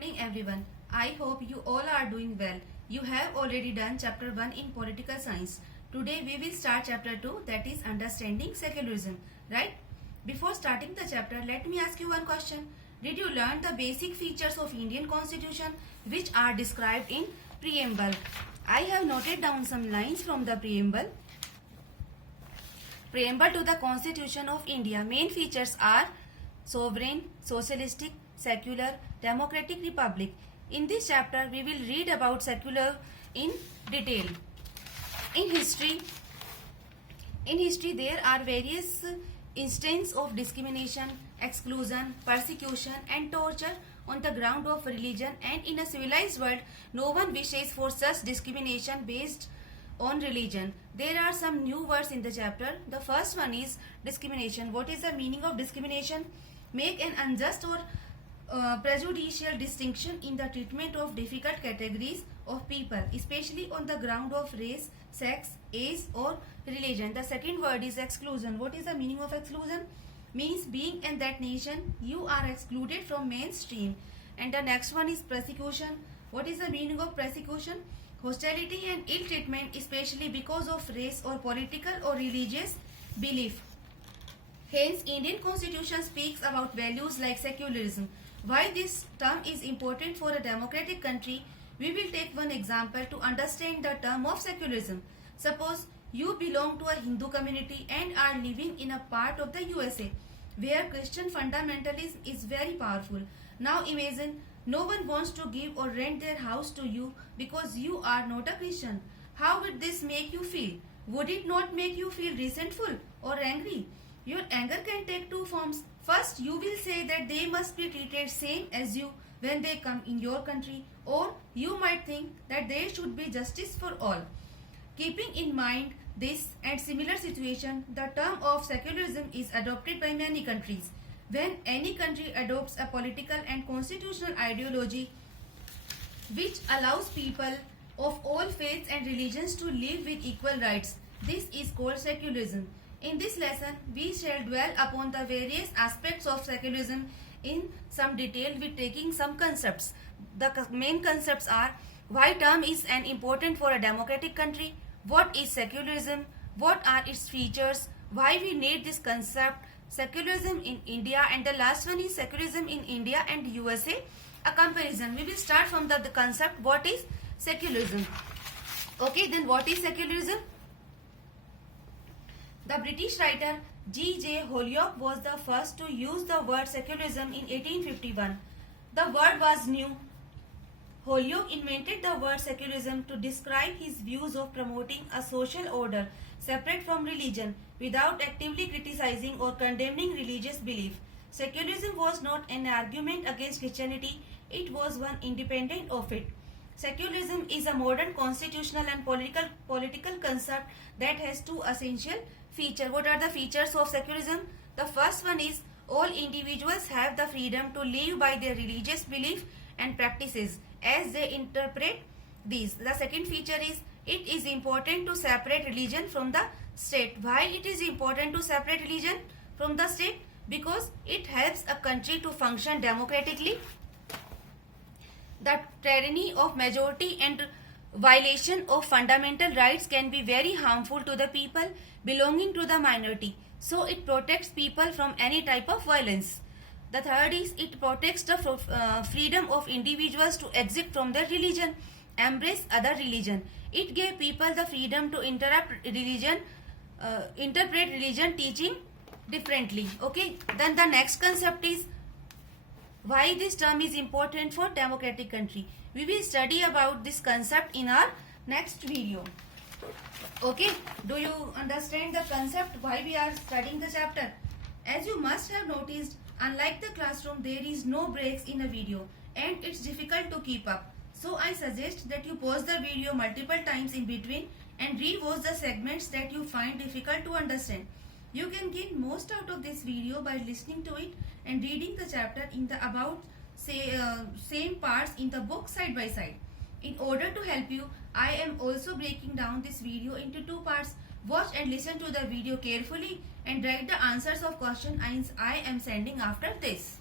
Morning everyone. I hope you all are doing well. You have already done chapter 1 in political science. Today we will start chapter 2, that is understanding secularism, right? Before starting the chapter, let me ask you one question. Did you learn the basic features of Indian constitution which are described in preamble? I have noted down some lines from the preamble. Preamble to the Constitution of India. Main features are sovereign, socialistic, secular, democratic republic. In this chapter, we will read about secular in detail. In history, there are various instances of discrimination, exclusion, persecution and torture on the ground of religion, and in a civilized world, no one wishes for such discrimination based on religion. There are some new words in the chapter. The first one is discrimination. What is the meaning of discrimination? Make an unjust or prejudicial distinction in the treatment of difficult categories of people, especially on the ground of race, sex, age or religion. The second word is exclusion. What is the meaning of exclusion? Means being in that nation you are excluded from mainstream. And the next one is persecution. What is the meaning of persecution? Hostility and ill treatment, especially because of race or political or religious belief. Hence, Indian Constitution speaks about values like secularism. Why this term is important for a democratic country? We will take one example to understand the term of secularism. Suppose you belong to a Hindu community and are living in a part of the USA where Christian fundamentalism is very powerful. Now imagine no one wants to give or rent their house to you because you are not a Christian. How would this make you feel? Would it not make you feel resentful or angry? Your anger can take two forms. First, you will say that they must be treated same as you when they come in your country, or you might think that there should be justice for all. Keeping in mind this and similar situation, the term of secularism is adopted by many countries. When any country adopts a political and constitutional ideology which allows people of all faiths and religions to live with equal rights, this is called secularism. In this lesson, we shall dwell upon the various aspects of secularism in some detail with taking some concepts. The main concepts are: why term is an important for a democratic country, what is secularism, what are its features, why we need this concept, secularism in India, and the last one is secularism in India and USA, a comparison. We will start from the concept what is secularism. Okay, then what is secularism? The British writer G.J. Holyoake was the first to use the word secularism in 1851. The word was new. Holyoake invented the word secularism to describe his views of promoting a social order separate from religion without actively criticizing or condemning religious belief. Secularism was not an argument against Christianity, it was one independent of it. Secularism is a modern constitutional and political concept that has two essential features. What are the features of secularism? The first one is all individuals have the freedom to live by their religious belief and practices as they interpret these. The second feature is it is important to separate religion from the state. Why it is important to separate religion from the state? Because it helps a country to function democratically. The tyranny of majority and violation of fundamental rights can be very harmful to the people belonging to the minority. So it protects people from any type of violence. The third is it protects the freedom of individuals to exit from their religion, embrace other religion. It gave people the freedom to interpret religion teaching differently. Okay. Then the next concept is why this term is important for democratic country. We will study about this concept in our next video. Okay, do you understand the concept why we are studying the chapter? As you must have noticed, unlike the classroom, there is no breaks in a video and it's difficult to keep up. So I suggest that you pause the video multiple times in between and re-watch the segments that you find difficult to understand. You can get most out of this video by listening to it and reading the chapter in the same parts in the book side by side. In order to help you, I am also breaking down this video into two parts. Watch and listen to the video carefully and write the answers of questions I am sending after this.